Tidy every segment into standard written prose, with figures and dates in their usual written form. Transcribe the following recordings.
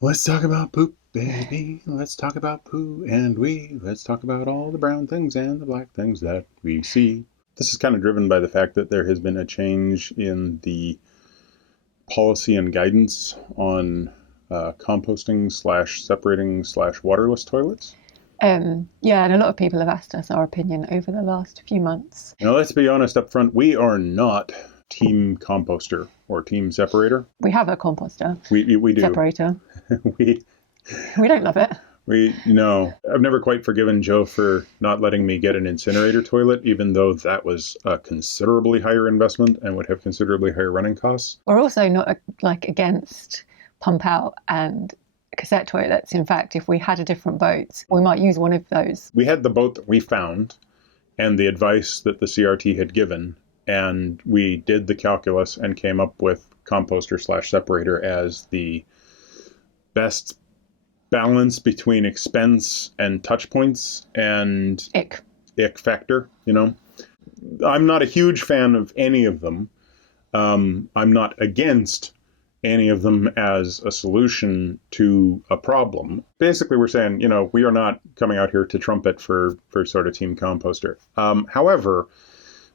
Let's talk about poop, baby. Let's talk about poo and wee. Let's talk about all the brown things and the black things that we see. This is kind of driven by the fact that there has been a change in the policy and guidance on composting / separating / waterless toilets. Yeah, and a lot of people have asked us our opinion over the last few months. Now, let's be honest up front, we are not Team Composter or Team Separator. We have a composter. We do. Separator. we don't love it. I've never quite forgiven Joe for not letting me get an incinerator toilet, even though that was a considerably higher investment and would have considerably higher running costs. We're also not against pump out and cassette toilets. In fact, if we had a different boat, we might use one of those. We had the boat that we found and the advice that the CRT had given, and we did the calculus and came up with composter / separator as the best balance between expense and touch points and ick factor. I'm not a huge fan of any of them. I'm not against any of them as a solution to a problem. Basically, we're saying, we are not coming out here to trumpet for sort of Team Composter. However,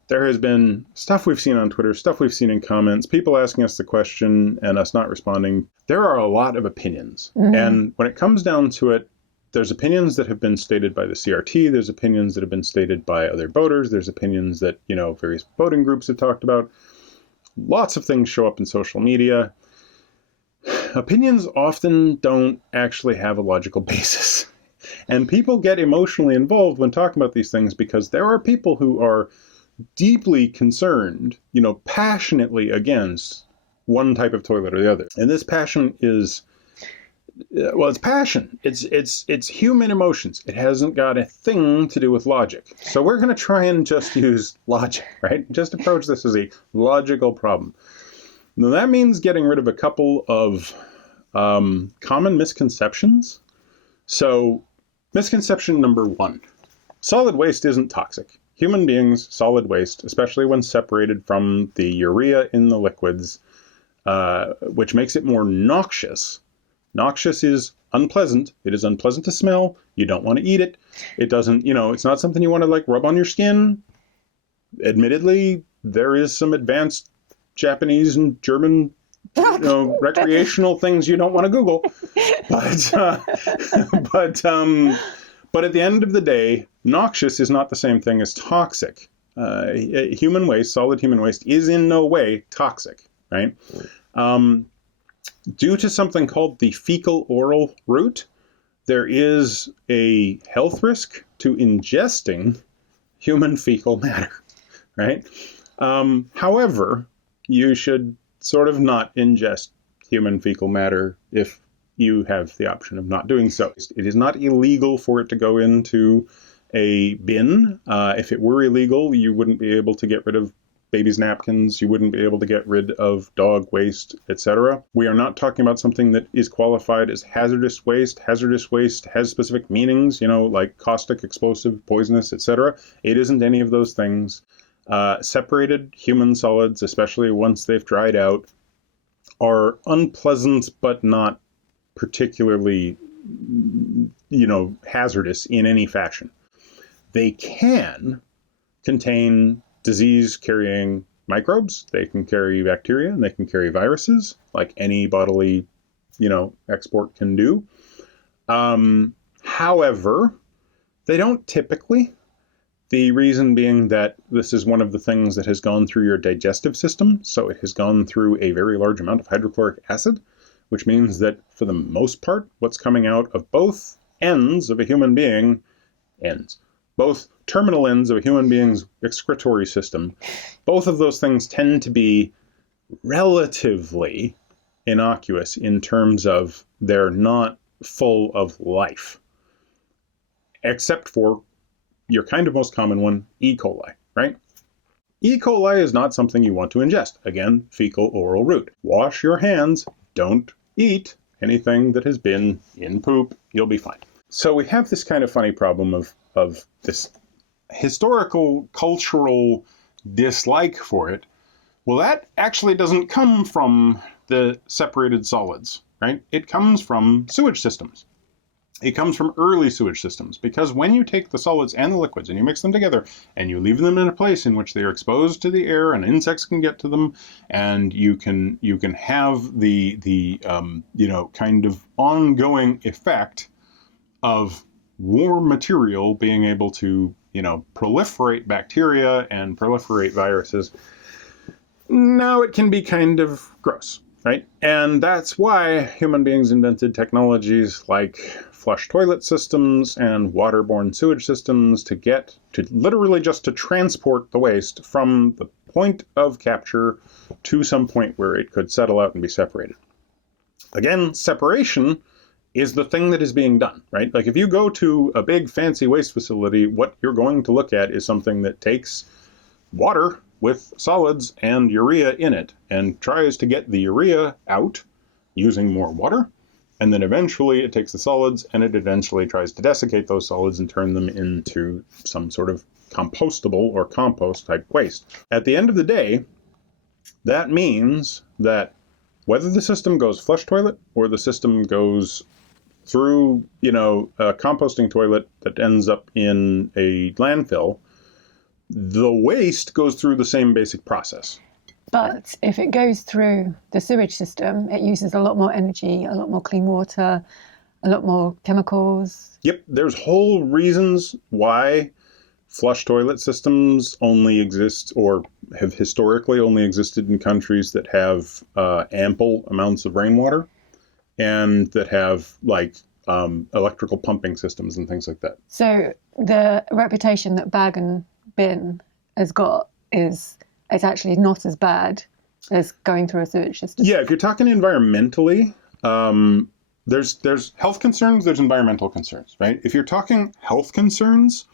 there has been stuff we've seen on Twitter, stuff we've seen in comments, people asking us the question and us not responding. There are a lot of opinions. Mm-hmm. And when it comes down to it, there's opinions that have been stated by the CRT. There's opinions that have been stated by other boaters. There's opinions that, various boating groups have talked about. Lots of things show up in social media. Opinions often don't actually have a logical basis. And people get emotionally involved when talking about these things because there are people who are deeply concerned, passionately against one type of toilet or the other. And this passion is, it's passion. It's human emotions. It hasn't got a thing to do with logic. So we're going to try and just use logic, right? Just approach this as a logical problem. Now that means getting rid of a couple of common misconceptions. So misconception number 1, solid waste isn't toxic. Human beings, solid waste, especially when separated from the urea in the liquids, which makes it more noxious. Noxious is unpleasant. It is unpleasant to smell. You don't want to eat it. It doesn't, it's not something you want to rub on your skin. Admittedly, there is some advanced Japanese and German, recreational things you don't want to Google. But at the end of the day, noxious is not the same thing as toxic. Human waste, solid human waste, is in no way toxic, right? Due to something called the fecal-oral route, there is a health risk to ingesting human fecal matter, right? However, you should sort of not ingest human fecal matter if you have the option of not doing so. It is not illegal for it to go into a bin. If it were illegal, you wouldn't be able to get rid of babies' napkins. You wouldn't be able to get rid of dog waste, etc. We are not talking about something that is qualified as hazardous waste. Hazardous waste has specific meanings, like caustic, explosive, poisonous, etc. It isn't any of those things. Separated human solids, especially once they've dried out, are unpleasant but not particularly, hazardous in any fashion. They can contain disease-carrying microbes. They can carry bacteria, and they can carry viruses, like any bodily, export can do. However, they don't typically. The reason being that this is one of the things that has gone through your digestive system, so it has gone through a very large amount of hydrochloric acid, which means that for the most part, what's coming out of both ends of a human being, both terminal ends of a human being's excretory system, both of those things tend to be relatively innocuous in terms of they're not full of life, except for your kind of most common one, E. coli, right? E. coli is not something you want to ingest. Again, fecal-oral route. Wash your hands. Don't eat anything that has been in poop. You'll be fine. So we have this kind of funny problem of this historical, cultural dislike for it. Well, that actually doesn't come from the separated solids, right? It comes from sewage systems. It comes from early sewage systems, because when you take the solids and the liquids and you mix them together and you leave them in a place in which they are exposed to the air and insects can get to them, and you can have the kind of ongoing effect of warm material being able to proliferate bacteria and proliferate viruses. Now it can be kind of gross, right? And that's why human beings invented technologies like flush toilet systems and waterborne sewage systems to literally just to transport the waste from the point of capture to some point where it could settle out and be separated. Again, separation is the thing that is being done, right? Like if you go to a big fancy waste facility, what you're going to look at is something that takes water with solids and urea in it and tries to get the urea out using more water. And then eventually it takes the solids and it eventually tries to desiccate those solids and turn them into some sort of compostable or compost type waste. At the end of the day, that means that whether the system goes flush toilet or the system goes through, a composting toilet that ends up in a landfill, the waste goes through the same basic process. But if it goes through the sewage system, it uses a lot more energy, a lot more clean water, a lot more chemicals. Yep, there's whole reasons why flush toilet systems only exist or have historically only existed in countries that have ample amounts of rainwater and that have electrical pumping systems and things like that. So the reputation that bag and bin has got is it's actually not as bad as going through a sewage system. Yeah, if you're talking environmentally, there's health concerns, there's environmental concerns, right? If you're talking health concerns,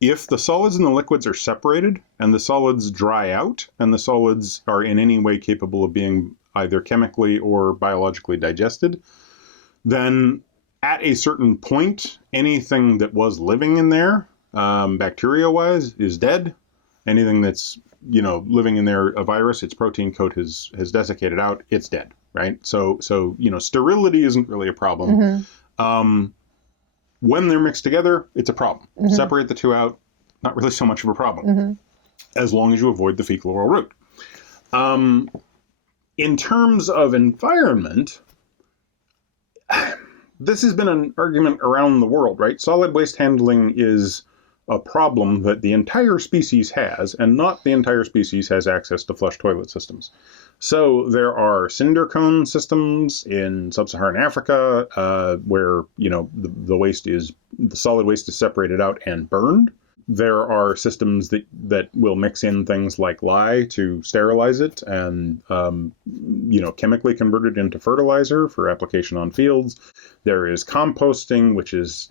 if the solids and the liquids are separated and the solids dry out and the solids are in any way capable of being either chemically or biologically digested, then at a certain point, anything that was living in there, bacteria-wise, is dead. Anything that's living in there, a virus, its protein coat has desiccated out, it's dead, right? So sterility isn't really a problem. Mm-hmm. When they're mixed together, it's a problem. Mm-hmm. Separate the two out, not really so much of a problem, mm-hmm. as long as you avoid the fecal oral route. In terms of environment, this has been an argument around the world, right? Solid waste handling is a problem that the entire species has, and not the entire species has access to flush toilet systems. So there are cinder cone systems in sub-Saharan Africa where the solid waste is separated out and burned. There are systems that will mix in things like lye to sterilize it and chemically convert it into fertilizer for application on fields. There is composting, which is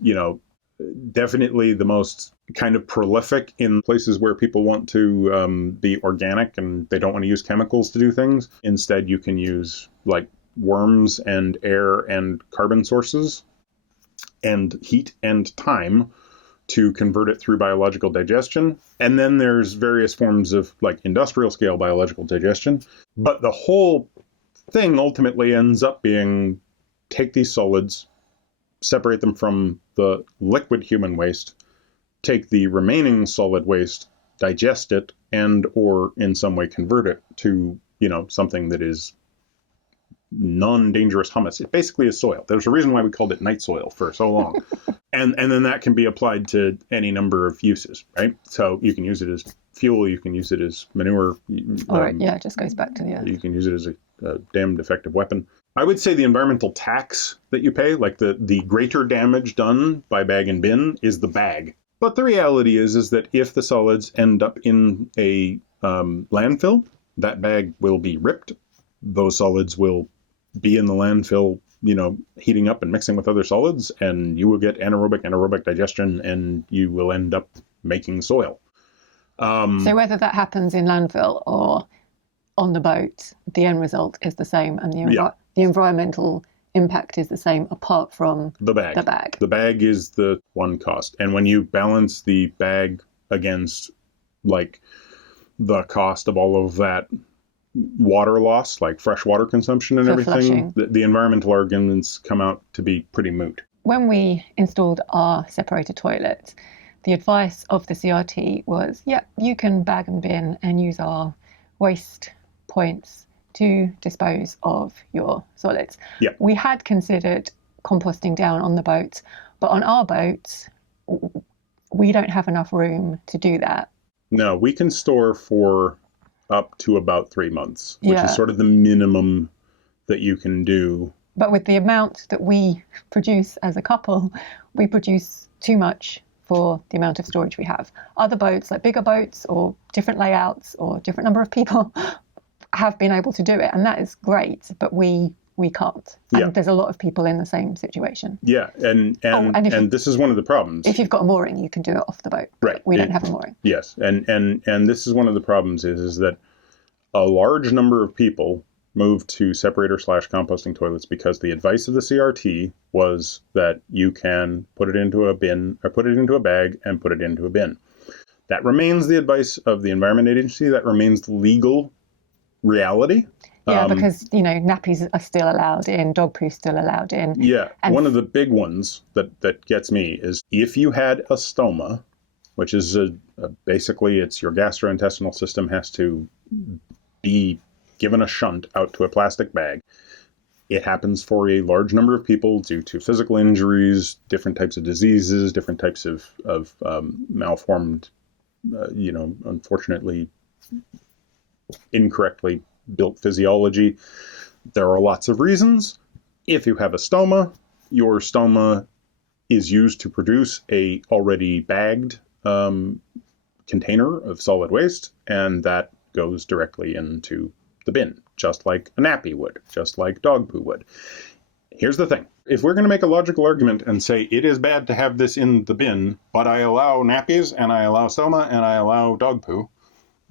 definitely the most kind of prolific in places where people want to be organic and they don't want to use chemicals to do things. Instead, you can use worms and air and carbon sources and heat and time to convert it through biological digestion. And then there's various forms of industrial scale biological digestion. But the whole thing ultimately ends up being take these solids, separate them from the liquid human waste, take the remaining solid waste, digest it, and or in some way convert it to, something that is non-dangerous humus. It basically is soil. There's a reason why we called it night soil for so long. and then that can be applied to any number of uses, right? So you can use it as fuel, you can use it as manure. All right, yeah, it just goes back to the earth. You can use it as a damned effective weapon. I would say the environmental tax that you pay, the greater damage done by bag and bin, is the bag. But the reality is that if the solids end up in a landfill, that bag will be ripped. Those solids will be in the landfill, heating up and mixing with other solids, and you will get anaerobic digestion, and you will end up making soil. So whether that happens in landfill or on the boat, the end result is the same, and the environmental impact is the same apart from the bag. The bag is the one cost. And when you balance the bag against the cost of all of that water loss, like fresh water consumption and For everything, flushing. the environmental arguments come out to be pretty moot. When we installed our separator toilet, the advice of the CRT was, yeah, you can bag and bin and use our waste points to dispose of your solids. Yeah. We had considered composting down on the boat, but on our boat, we don't have enough room to do that. No, we can store for up to about 3 months, which Yeah. is sort of the minimum that you can do. But with the amount that we produce as a couple, we produce too much for the amount of storage we have. Other boats, like bigger boats or different layouts or different number of people, have been able to do it, and that is great, but we can't. And Yeah. there's a lot of people in the same situation. Yeah, and this is one of the problems. If you've got a mooring, you can do it off the boat. Right. We don't have a mooring. Yes, and this is one of the problems is that a large number of people moved to separator/composting toilets because the advice of the CRT was that you can put it into a bin, or put it into a bag and put it into a bin. That remains the advice of the Environment Agency. That remains the legal reality. Yeah, because, nappies are still allowed in, dog poo still allowed in. Yeah, And one of the big ones that gets me is if you had a stoma, which is basically it's your gastrointestinal system has to be given a shunt out to a plastic bag. It happens for a large number of people due to physical injuries, different types of diseases, different types of malformed, unfortunately, incorrectly built physiology. There are lots of reasons. If you have a stoma, your stoma is used to produce a already bagged container of solid waste, and that goes directly into the bin, just like a nappy would, just like dog poo would. Here's the thing. If we're going to make a logical argument and say it is bad to have this in the bin, but I allow nappies and I allow stoma and I allow dog poo,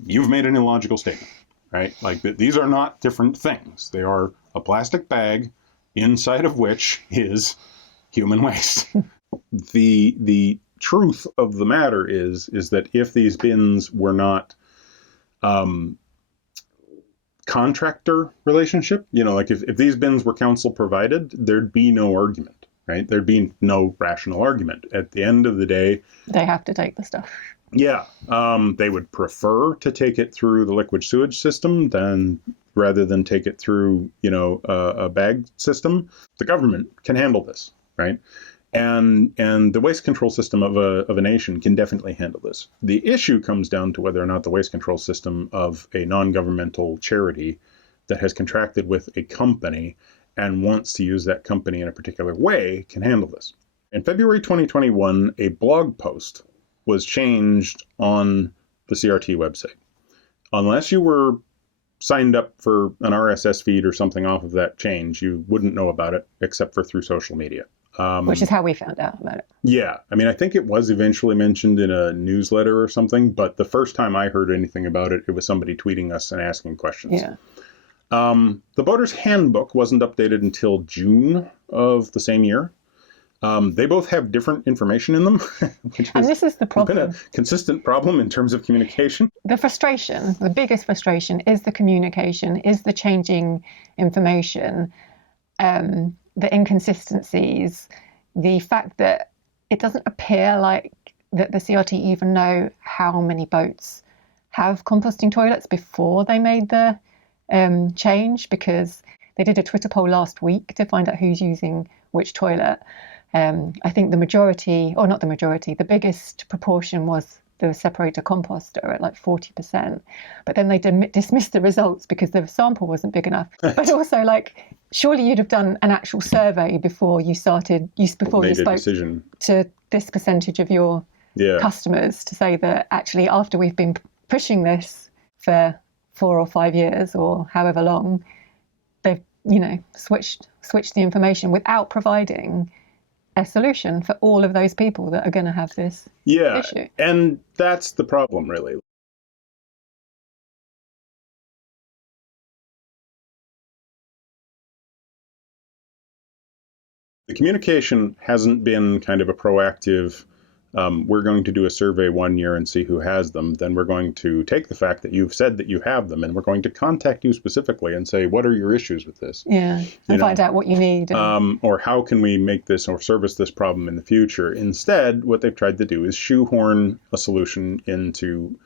you've made an illogical statement, right? Like these are not different things. They are a plastic bag inside of which is human waste. The truth of the matter is that if these bins were not contractor relationship, like if these bins were council provided, there'd be no argument, right? There'd be no rational argument. At the end of the day, they have to take the stuff. Yeah, they would prefer to take it through the liquid sewage system rather than take it through, a bag system. The government can handle this, right? And the waste control system of a nation can definitely handle this. The issue comes down to whether or not the waste control system of a non-governmental charity that has contracted with a company and wants to use that company in a particular way can handle this. In February 2021, a blog post was changed on the CRT website. Unless you were signed up for an RSS feed or something off of that change, you wouldn't know about it except for through social media. Which is how we found out about it. Yeah. I think it was eventually mentioned in a newsletter or something, but the first time I heard anything about it, it was somebody tweeting us and asking questions. Yeah. The Boater's Handbook wasn't updated until June of the same year. They both have different information in them, which and this is the problem. Been a consistent problem in terms of communication. The biggest frustration is the communication, is the changing information, the inconsistencies, the fact that it doesn't appear like that the CRT even know how many boats have composting toilets before they made the change, because they did a Twitter poll last week to find out who's using which toilet. I think the biggest proportion was the separator composter at like 40%. But then they dismissed the results because the sample wasn't big enough. But also, surely you'd have done an actual survey before you spoke to this percentage of your customers to say that actually after we've been pushing this for 4 or 5 years or however long, they've switched the information without providing a solution for all of those people that are going to have this issue. And that's the problem, really. The communication hasn't been kind of a proactive, we're going to do a survey 1 year and see who has them. Then we're going to take the fact that you've said that you have them, and we're going to contact you specifically and say, what are your issues with this? Yeah, and find out what you need. Or how can we make this or service this problem in the future? Instead, what they've tried to do is shoehorn a solution into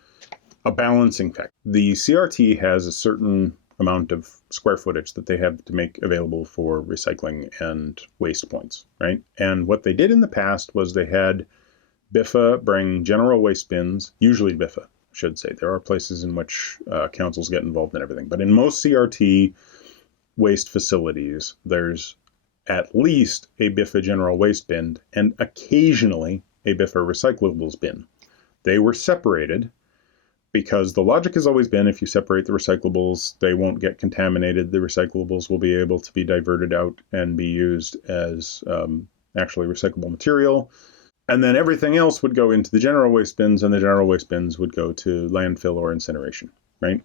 a balancing factor. The CRT has a certain amount of square footage that they have to make available for recycling and waste points, right? And what they did in the past was they had BIFA bring general waste bins, usually BIFA, I should say. There are places in which councils get involved in everything. But in most CRT waste facilities, there's at least a BIFA general waste bin and occasionally a BIFA recyclables bin. They were separated because the logic has always been if you separate the recyclables, they won't get contaminated. The recyclables will be able to be diverted out and be used as actually recyclable material. And then everything else would go into the general waste bins, and the general waste bins would go to landfill or incineration, right?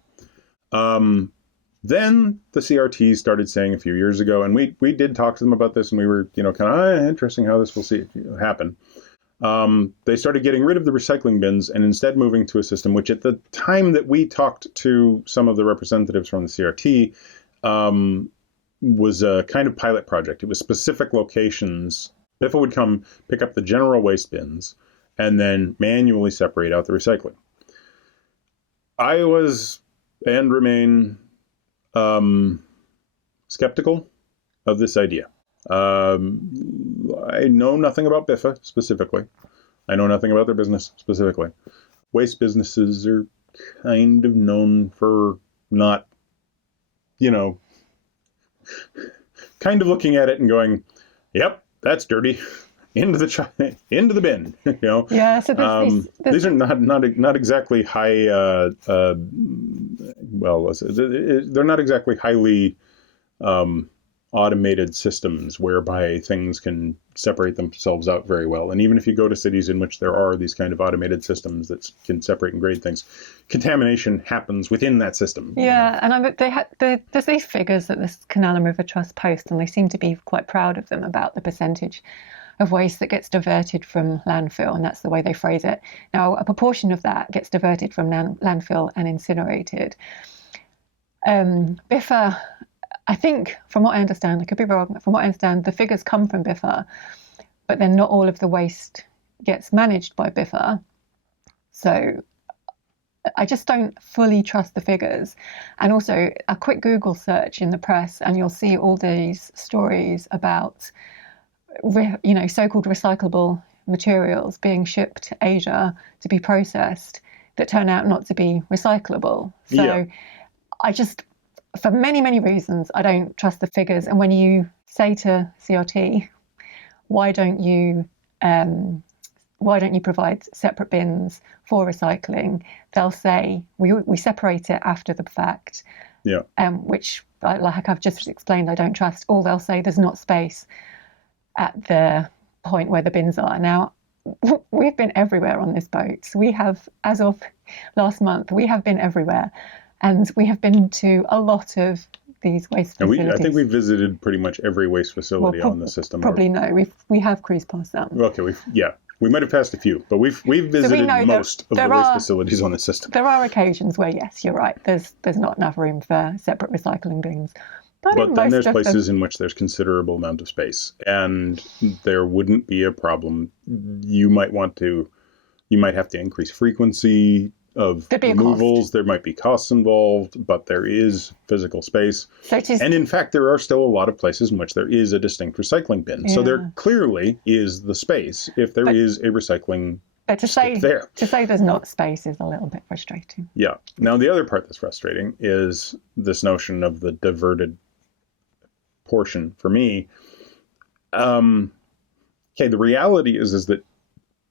Then the CRT started saying a few years ago, and we did talk to them about this, and we were, kind of interesting how this will happen. They started getting rid of the recycling bins and instead moving to a system which at the time that we talked to some of the representatives from the CRT was a kind of pilot project. It was specific locations. BIFA would come pick up the general waste bins and then manually separate out the recycling. I was and remain skeptical of this idea. I know nothing about BIFA specifically. I know nothing about their business specifically. Waste businesses are kind of known for not, kind of looking at it and going, yep, that's dirty. Into the bin. Yeah. So there's these are not exactly high. They're not exactly highly automated systems whereby things can separate themselves out very well. And even if you go to cities in which there are these kind of automated systems that can separate and grade things, contamination happens within that system. Yeah, and there's these figures that this Canal and River Trust post, and they seem to be quite proud of them about the percentage of waste that gets diverted from landfill, and that's the way they phrase it. Now, a proportion of that gets diverted from landfill and incinerated. BIFA, I think, from what I understand, I could be wrong, from what I understand, the figures come from BIFA, but then not all of the waste gets managed by BIFA. So I just don't fully trust the figures. And also a quick Google search in the press and you'll see all these stories about so-called recyclable materials being shipped to Asia to be processed that turn out not to be recyclable. So yeah. I just, for many, many reasons, I don't trust the figures. And when you say to CRT, why don't you provide separate bins for recycling? They'll say we separate it after the fact. Yeah. Which, like I've just explained, I don't trust. Or they'll say there's not space at the point where the bins are. Now, we've been everywhere on this boat. We have, as of last month, we have been everywhere. And we have been to a lot of these waste facilities. I think we visited pretty much every waste facility on the system. Probably no. We have cruised past some. Okay, we might have passed a few, but we've visited most of the waste facilities on the system. There are occasions where, yes, you're right. There's not enough room for separate recycling bins. But then there's places in which there's considerable amount of space, and there wouldn't be a problem. You might have to increase frequency of removals. There might be costs involved, but there is physical space. And in fact, there are still a lot of places in which there is a distinct recycling bin. Yeah. So there clearly is the space if there is a recycling But to say there's not space is a little bit frustrating. Yeah. Now, the other part that's frustrating is this notion of the diverted portion for me. The reality is that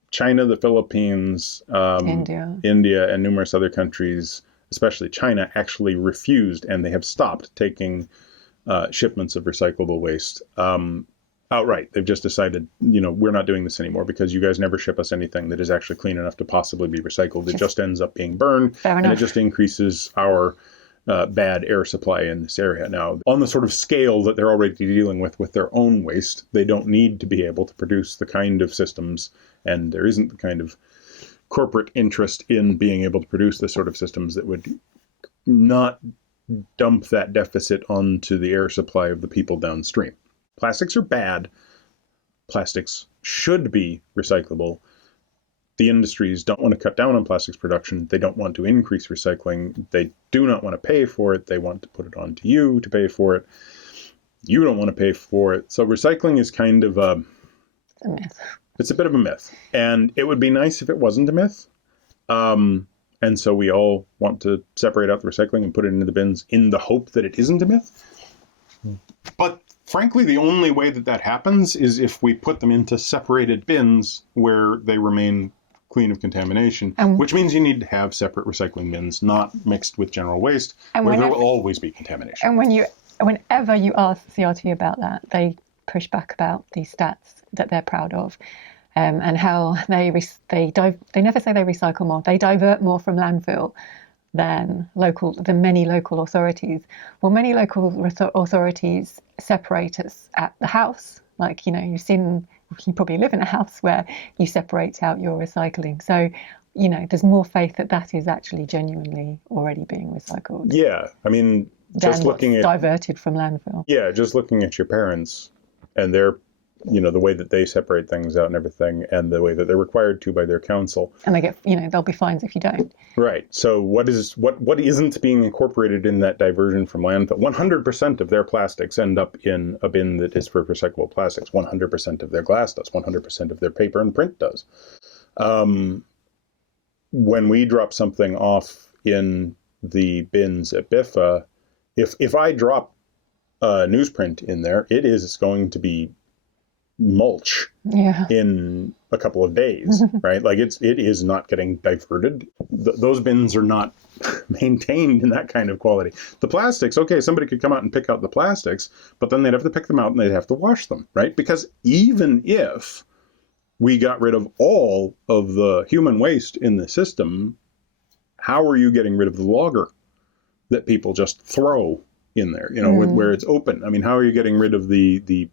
China, the Philippines, India, and numerous other countries, especially China, actually refused, and they have stopped taking shipments of recyclable waste outright. They've just decided, we're not doing this anymore because you guys never ship us anything that is actually clean enough to possibly be recycled. It just ends up being burned, and it just increases our bad air supply in this area. Now, on the sort of scale that they're already dealing with their own waste, they don't need to be able to produce the kind of systems, and there isn't the kind of corporate interest in being able to produce the sort of systems that would not dump that deficit onto the air supply of the people downstream. Plastics are bad. Plastics should be recyclable. The industries don't want to cut down on plastics production. They don't want to increase recycling. They do not want to pay for it. They want to put it on to you to pay for it. You don't want to pay for it. So recycling is kind of It's a myth. it's a bit of a myth. And it would be nice if it wasn't a myth. And so we all want to separate out the recycling and put it into the bins in the hope that it isn't a myth. But frankly, the only way that that happens is if we put them into separated bins where they remain clean of contamination, which means you need to have separate recycling bins, not mixed with general waste, where there will always be contamination. And whenever you ask CRT about that, they push back about these stats that they're proud of, and how they never say they recycle more. They divert more from landfill than many local authorities. Well, many local authorities separate us at the house. Like, you probably live in a house where you separate out your recycling. So, there's more faith that that is actually genuinely already being recycled. Yeah, I mean, just looking at diverted from landfill. Yeah, just looking at your parents and their, the way that they separate things out and everything, and the way that they're required to by their council. And they get, there'll be fines if you don't. Right. So what isn't being incorporated in that diversion from landfill? 100% of their plastics end up in a bin that is for recyclable plastics. 100% of their glass does. 100% of their paper and print does. When we drop something off in the bins at BIFA, if I drop a newsprint in there, it is going to be mulch in a couple of days, right? Like it is not getting diverted. Those bins are not maintained in that kind of quality. The plastics, okay, somebody could come out and pick out the plastics, but then they'd have to pick them out and they'd have to wash them, right? Because even if we got rid of all of the human waste in the system, how are you getting rid of the logger that people just throw in there, where it's open? I mean, how are you getting rid of the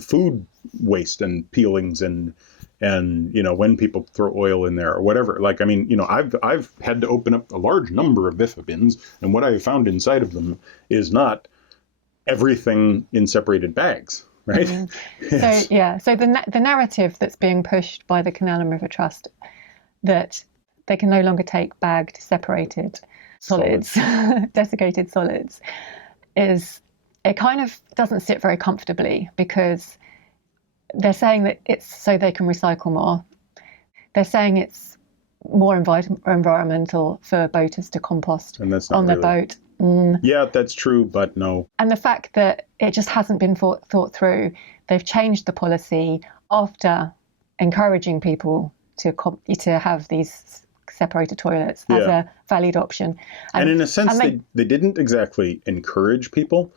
food waste and peelings and when people throw oil in there or whatever? Like, I mean, I've had to open up a large number of BIFA bins, and what I found inside of them is not everything in separated bags, right? Mm-hmm. So the narrative that's being pushed by the Canal and River Trust, that they can no longer take bagged, separated solids, desiccated solids, it kind of doesn't sit very comfortably, because they're saying that it's so they can recycle more. They're saying it's more environmental for boaters to compost on their boat. Yeah, that's true, but no. And the fact that it just hasn't been thought through. They've changed the policy after encouraging people to have these separated toilets as a valid option. And in a sense, they didn't exactly encourage people,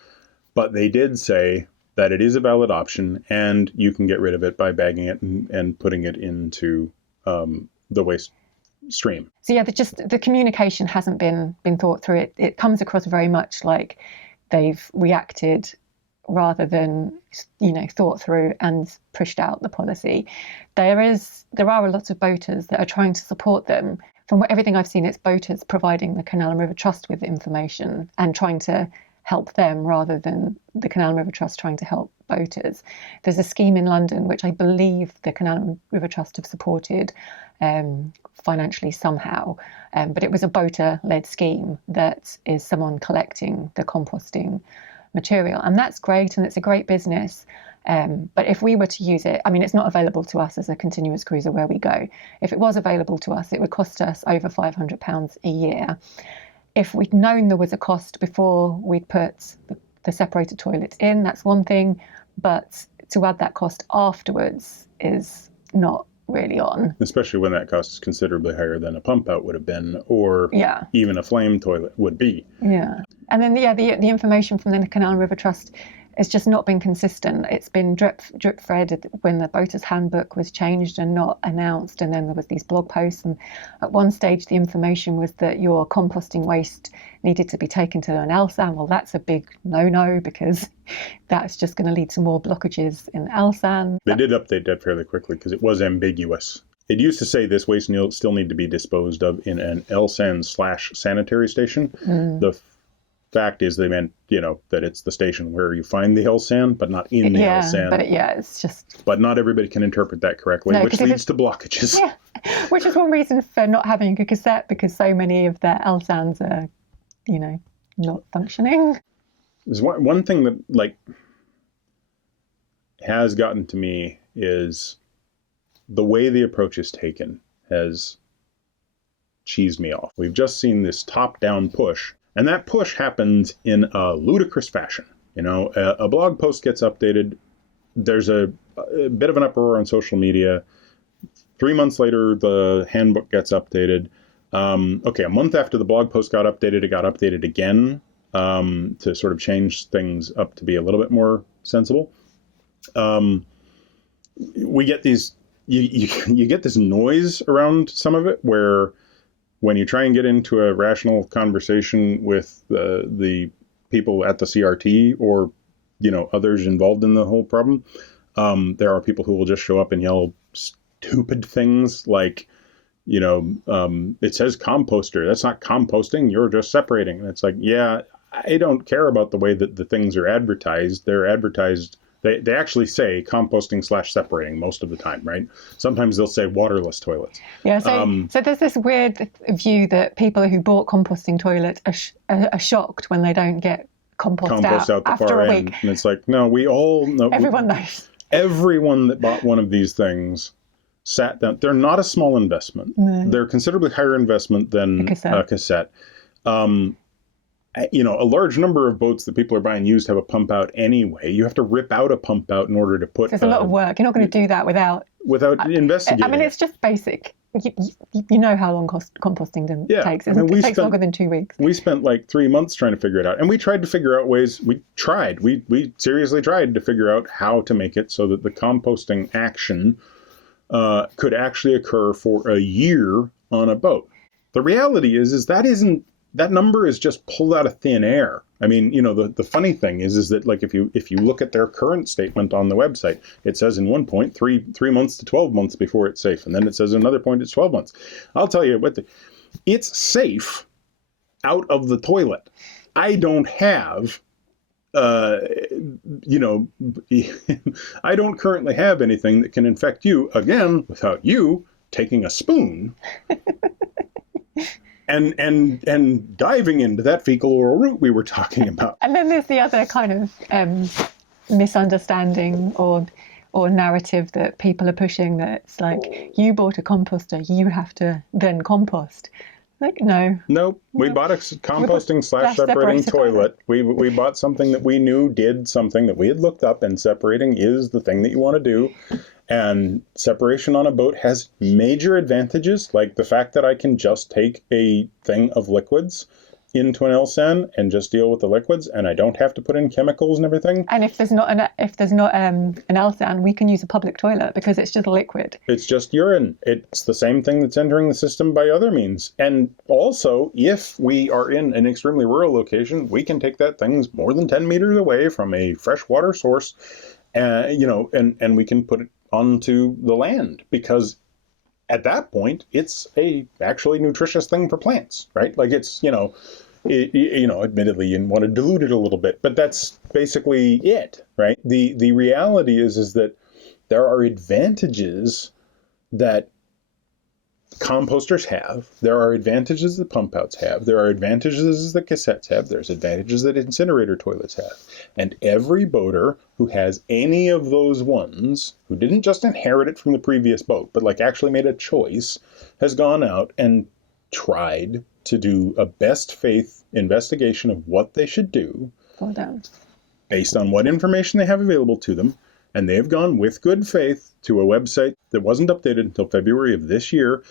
but they did say that it is a valid option and you can get rid of it by bagging it and putting it into the waste stream. So the communication hasn't been thought through. It comes across very much like they've reacted rather than thought through and pushed out the policy. There are a lot of boaters that are trying to support them. From everything I've seen, it's boaters providing the Canal and River Trust with information and trying to help them rather than the Canal and River Trust trying to help boaters. There's a scheme in London which I believe the Canal and River Trust have supported financially somehow, but it was a boater-led scheme that is someone collecting the composting material, and that's great, and it's a great business. But if we were to use it, I mean, it's not available to us as a continuous cruiser where we go. If it was available to us, it would cost us over £500 a year. If we'd known there was a cost before we'd put the separated toilets in, that's one thing. But to add that cost afterwards is not really on. Especially when that cost is considerably higher than a pump out would have been, or even a flame toilet would be. Yeah. And then, the information from the Canal and River Trust it's just not been consistent. It's been drip fed when the boater's handbook was changed and not announced, and then there was these blog posts, and at one stage the information was that your composting waste needed to be taken to an LSAN. Well, that's a big no-no, because that's just going to lead to more blockages in LSAN. They did update that fairly quickly because it was ambiguous. It used to say this waste still need to be disposed of in an LSAN/sanitary station. The fact is they meant, that it's the station where you find the LSAN, but not in the LSAN. But it's just... But not everybody can interpret that correctly, which leads to blockages. Yeah, which is one reason for not having a cassette, because so many of their LSANs are, not functioning. There's one thing that, has gotten to me is the way the approach is taken has cheesed me off. We've just seen this top-down push, and that push happens in a ludicrous fashion. A blog post gets updated, there's a bit of an uproar on social media. 3 months later, the handbook gets updated. A month after the blog post got updated, it got updated again to sort of change things up to be a little bit more sensible. We get these... You get this noise around some of it where when you try and get into a rational conversation with the people at the CRT or, others involved in the whole problem, there are people who will just show up and yell stupid things like, it says composter. That's not composting. You're just separating. And it's like, yeah, I don't care about the way that the things are advertised. They're advertised... They actually say composting/separating most of the time, right? Sometimes they'll say waterless toilets. Yeah, so there's this weird view that people who bought composting toilets are shocked when they don't get compost out the after far a end. week. And it's like, no, we all know. Everyone knows. Everyone that bought one of these things sat down. They're not a small investment. No. They're considerably higher investment than a cassette. A large number of boats that people are buying used have a pump out anyway. You have to rip out a pump out in order to put... There's a lot of work. You're not going to do that without investigating. I mean, it's just basic. You know how long composting takes. It takes longer than 2 weeks. We spent 3 months trying to figure it out. And we tried to figure out ways... We seriously tried to figure out how to make it so that the composting action could actually occur for a year on a boat. The reality is that number is just pulled out of thin air. I mean, the funny thing is that if you look at their current statement on the website, it says in one point 3 months to 12 months before it's safe, and then it says another point it's 12 months. I'll tell you what, it's safe out of the toilet. I don't have, I don't currently have anything that can infect you again without you taking a spoon. And diving into that fecal oral route we were talking about. And then there's the other kind of misunderstanding or narrative that people are pushing, that it's like, you bought a composter, you have to then compost. Like, no. Nope. We bought a composting/separating toilet. We bought something that we knew did something that we had looked up, and separating is the thing that you want to do. And separation on a boat has major advantages, like the fact that I can just take a thing of liquids into an LSAN and just deal with the liquids, and I don't have to put in chemicals and everything. And if there's not an LSAN, we can use a public toilet because it's just a liquid. It's just urine. It's the same thing that's entering the system by other means. And also, if we are in an extremely rural location, we can take that thing more than 10 meters away from a freshwater source, and we can put it onto the land, because at that point it's a actually nutritious thing for plants, right? Like it's, admittedly you want to dilute it a little bit, but that's basically it, right? The reality is that there are advantages that composters have. There are advantages that pump outs have. There are advantages that cassettes have. There's advantages that incinerator toilets have. And every boater who has any of those ones, who didn't just inherit it from the previous boat, but actually made a choice, has gone out and tried to do a best faith investigation of what they should do based on what information they have available to them. And they have gone with good faith to a website that wasn't updated until February of this year,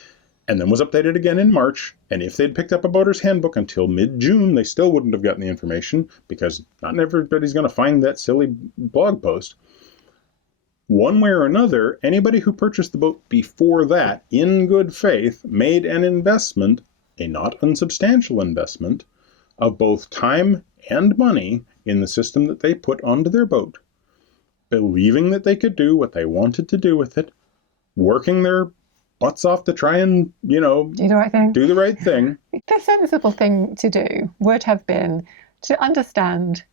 and then was updated again in March. And if they'd picked up a boater's handbook until mid-June, they still wouldn't have gotten the information, because not everybody's going to find that silly blog post. One way or another, anybody who purchased the boat before that, in good faith, made an investment, a not unsubstantial investment, of both time and money in the system that they put onto their boat, believing that they could do what they wanted to do with it, working their butts off to try and, Do the right thing. do the right thing. The sensible thing to do would have been to understand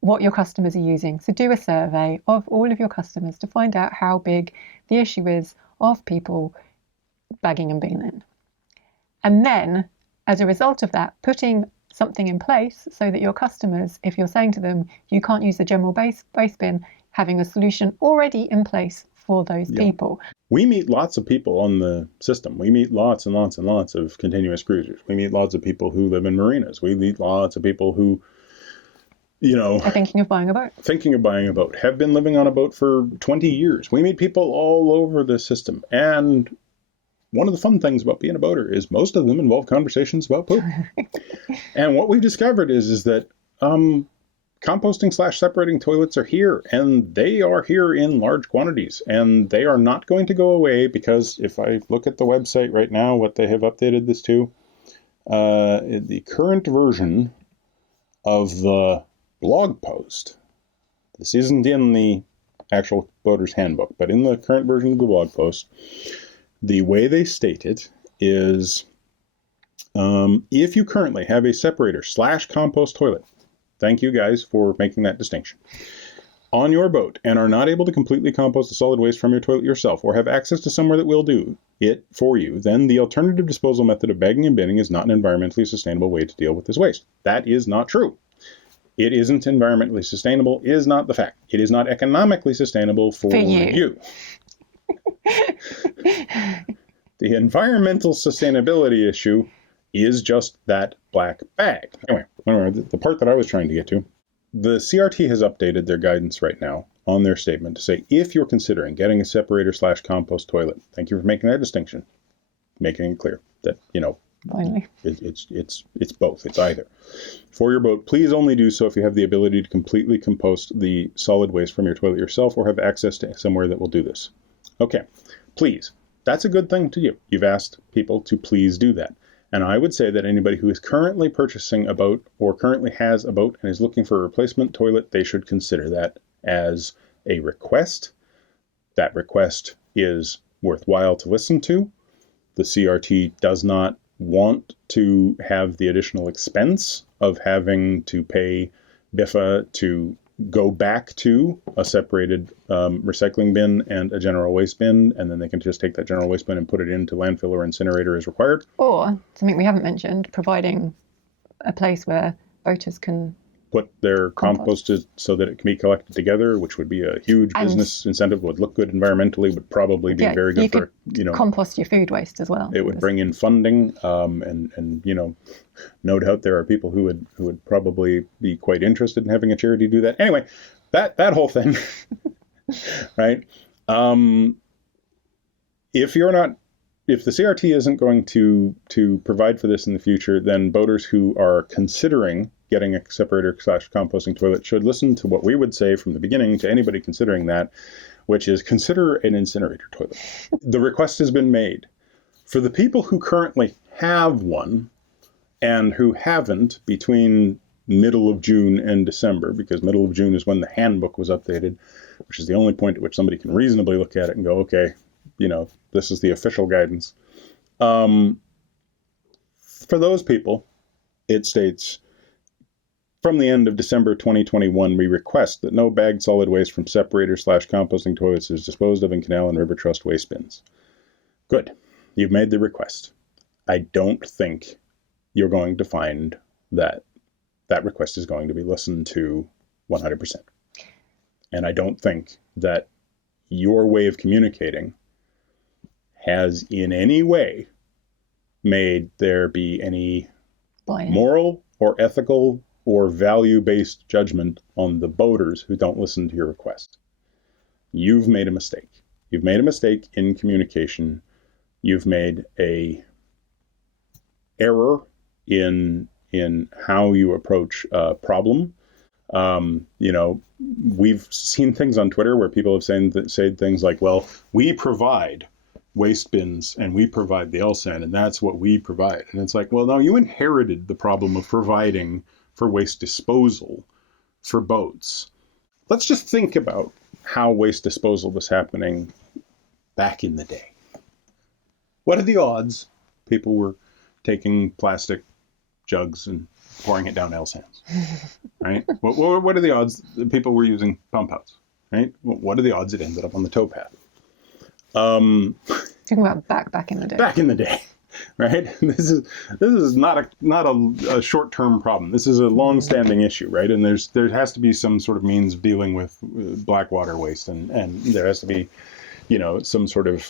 what your customers are using. So do a survey of all of your customers to find out how big the issue is of people bagging and bailing. And then, as a result of that, putting something in place so that your customers, if you're saying to them, you can't use the general waste bin, having a solution already in place for those people. We meet lots of people on the system. We meet lots and lots and lots of continuous cruisers. We meet lots of people who live in marinas. We meet lots of people who, are thinking of buying a boat. Have been living on a boat for 20 years. We meet people all over the system. And one of the fun things about being a boater is most of them involve conversations about poop. And what we've discovered is that composting / separating toilets are here, and they are here in large quantities, and they are not going to go away, because if I look at the website right now, what they have updated this to, the current version of the blog post, this isn't in the actual Boater's Handbook, but in the current version of the blog post, the way they state it is, if you currently have a separator / compost toilet, thank you guys for making that distinction, on your boat, and are not able to completely compost the solid waste from your toilet yourself, or have access to somewhere that will do it for you, then the alternative disposal method of bagging and binning is not an environmentally sustainable way to deal with this waste. That is not true. It isn't environmentally sustainable, is not the fact. It is not economically sustainable for you. The environmental sustainability issue is just that black bag. Anyway, the part that I was trying to get to, the CRT has updated their guidance right now on their statement to say, if you're considering getting a separator / compost toilet, thank you for making that distinction, making it clear that, Finally, it's both. It's either. For your boat, please only do so if you have the ability to completely compost the solid waste from your toilet yourself, or have access to somewhere that will do this. Okay, please. That's a good thing to do. You've asked people to please do that. And I would say that anybody who is currently purchasing a boat, or currently has a boat and is looking for a replacement toilet, they should consider that as a request. That request is worthwhile to listen to. The CRT does not want to have the additional expense of having to pay BIFA to go back to a separated recycling bin and a general waste bin, and then they can just take that general waste bin and put it into landfill or incinerator as required. Or, something we haven't mentioned, providing a place where boaters can put their composted so that it can be collected together, which would be a huge business incentive, would look good environmentally, would probably be very good for, compost your food waste as well. It would bring in funding, and no doubt there are people who would probably be quite interested in having a charity do that. Anyway, that whole thing, right? If the CRT isn't going to provide for this in the future, then boaters who are considering getting a separator / composting toilet should listen to what we would say from the beginning to anybody considering that, which is consider an incinerator toilet. The request has been made. For the people who currently have one and who haven't between middle of June and December, because middle of June is when the handbook was updated, which is the only point at which somebody can reasonably look at it and go, okay, this is the official guidance. For those people, it states, from the end of December 2021, we request that no bagged solid waste from separator / composting toilets is disposed of in canal and river trust waste bins. Good. You've made the request. I don't think you're going to find that that request is going to be listened to 100%. And I don't think that your way of communicating has in any way made there be any moral or ethical or value-based judgment on the boaters who don't listen to your request. You've made a mistake. You've made a mistake in communication. You've made a error in how you approach a problem. We've seen things on Twitter where people have said things like, well, we provide waste bins and we provide the LSAN and that's what we provide. And it's like, well, no, you inherited the problem of providing for waste disposal for boats. Let's just think about how waste disposal was happening back in the day. What are the odds people were taking plastic jugs and pouring it down LSANs, right? What are the odds that people were using pump outs, right? What are the odds it ended up on the towpath? Talking about back in the day. Back in the day, right? This is not a short-term problem. This is a long-standing issue, right? And there has to be some sort of means of dealing with black water waste, and there has to be, some sort of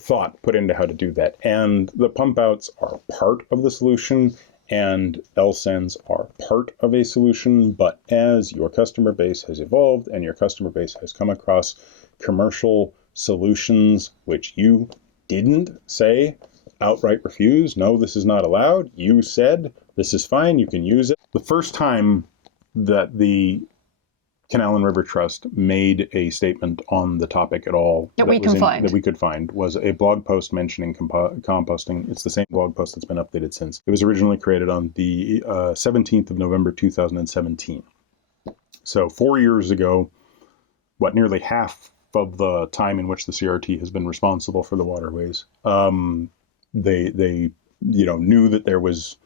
thought put into how to do that. And the pump outs are part of the solution, and LSANs are part of a solution. But as your customer base has evolved and your customer base has come across commercial solutions which you didn't say outright refuse, no, this is not allowed. You said this is fine, you can use it. The first time that the Canal and River Trust made a statement on the topic at all that we could find was a blog post mentioning composting. It's the same blog post that's been updated since. It was originally created on the 17th of November 2017. So 4 years ago, nearly half of the time in which the CRT has been responsible for the waterways, they knew that there was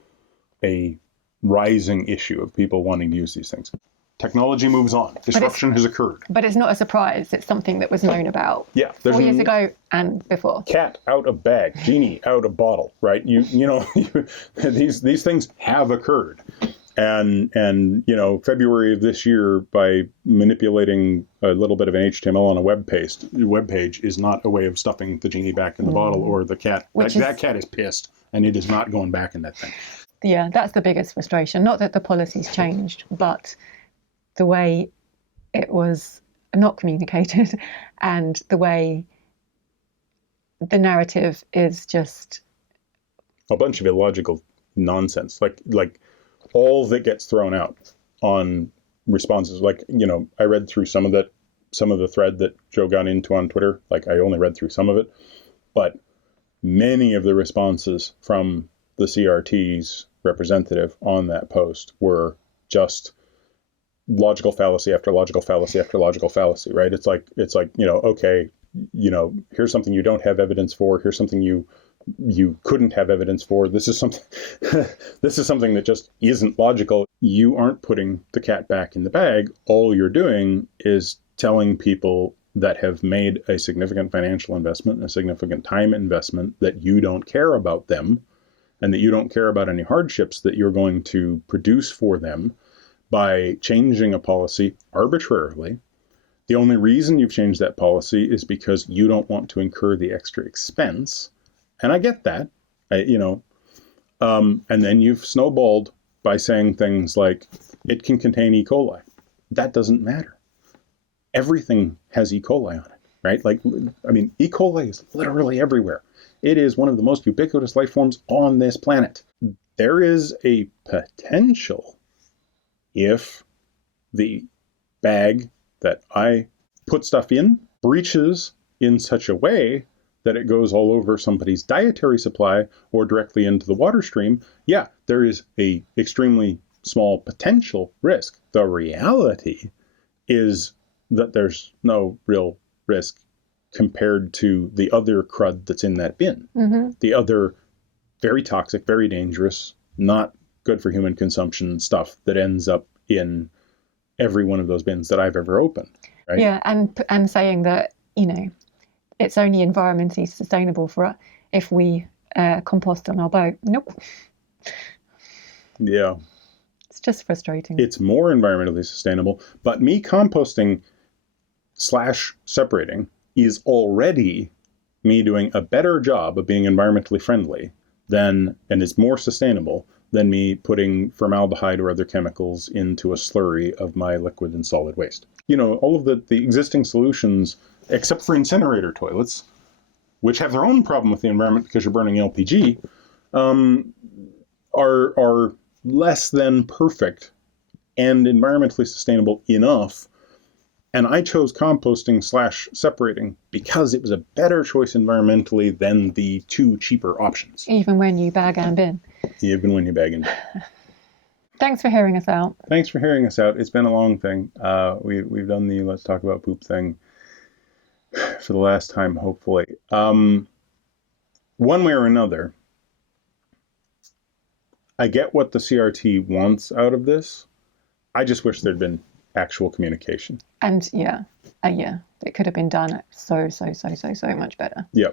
a rising issue of people wanting to use these things. Technology moves on. Disruption has occurred. But it's not a surprise. It's something that was known about 4 years ago and before. Cat out of bag, genie out of bottle, right? These things have occurred. And February of this year, by manipulating a little bit of an HTML on a web page is not a way of stuffing the genie back in the bottle or the cat. That cat is pissed and it is not going back in that thing. Yeah, that's the biggest frustration. Not that the policy's changed, but the way it was not communicated and the way the narrative is just a bunch of illogical nonsense. Like all that gets thrown out on responses. I read through some of the thread that Joe got into on Twitter. I only read through some of it, but many of the responses from the CRT's representative on that post were just logical fallacy after logical fallacy after logical fallacy, right? It's like, okay, here's something you don't have evidence for. Here's something you couldn't have evidence for. This is something that just isn't logical. You aren't putting the cat back in the bag. All you're doing is telling people that have made a significant financial investment, a significant time investment, that you don't care about them and that you don't care about any hardships that you're going to produce for them by changing a policy arbitrarily. The only reason you've changed that policy is because you don't want to incur the extra expense. And I get that, and then you've snowballed by saying things like, it can contain E. coli. That doesn't matter. Everything has E. coli on it, right? E. coli is literally everywhere. It is one of the most ubiquitous life forms on this planet. There is a potential, if the bag that I put stuff in breaches in such a way that it goes all over somebody's dietary supply or directly into the water stream, there is a extremely small potential risk. The reality is that there's no real risk compared to the other crud that's in that bin. Mm-hmm. The other very toxic, very dangerous, not good for human consumption stuff that ends up in every one of those bins that I've ever opened. Right? Yeah, and saying that, it's only environmentally sustainable for us if we compost on our boat. Nope. Yeah. It's just frustrating. It's more environmentally sustainable, but me composting / separating is already me doing a better job of being environmentally friendly and is more sustainable than me putting formaldehyde or other chemicals into a slurry of my liquid and solid waste. All of the existing solutions, except for incinerator toilets, which have their own problem with the environment because you're burning LPG, are less than perfect and environmentally sustainable enough. And I chose composting / separating because it was a better choice environmentally than the two cheaper options. Even when you bag and bin. Even when you bag and bin. Thanks for hearing us out. Thanks for hearing us out. It's been a long thing. We've done the Let's Talk About Poop thing for the last time, hopefully. One way or another, I get what the CRT wants out of this. I just wish there'd been actual communication. And it could have been done so much better. Yeah.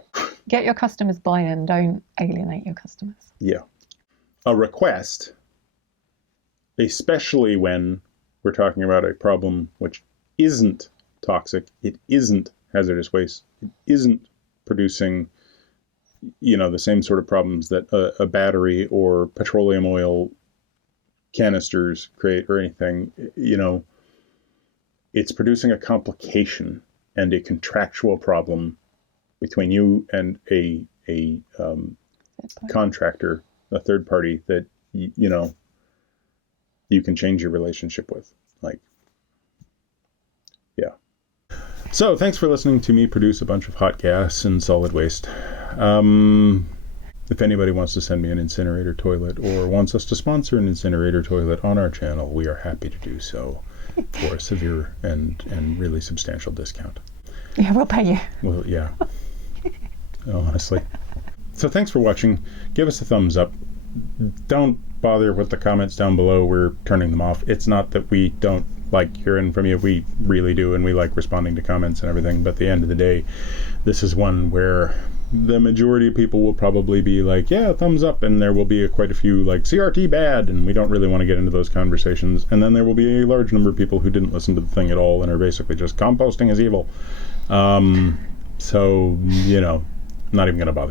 Get your customers buy-in. Don't alienate your customers. Yeah. A request, especially when we're talking about a problem which isn't toxic, it isn't hazardous waste, it isn't producing, the same sort of problems that a battery or petroleum oil canisters create or anything, it's producing a complication and a contractual problem between you and a contractor, a third party that, you can change your relationship with. So thanks for listening to me produce a bunch of hot gas and solid waste. If anybody wants to send me an incinerator toilet or wants us to sponsor an incinerator toilet on our channel, we are happy to do so for a severe and really substantial discount. Yeah, we'll pay you. Well, yeah. Honestly. So thanks for watching. Give us a thumbs up. Don't bother with the comments down below. We're turning them off. It's not that we don't like hearing from you. We really do, and we like responding to comments and everything. But at the end of the day, this is one where the majority of people will probably be like, yeah, thumbs up, and there will be quite a few like CRT bad, and we don't really want to get into those conversations. And then there will be a large number of people who didn't listen to the thing at all and are basically just composting is evil. So, not even going to bother.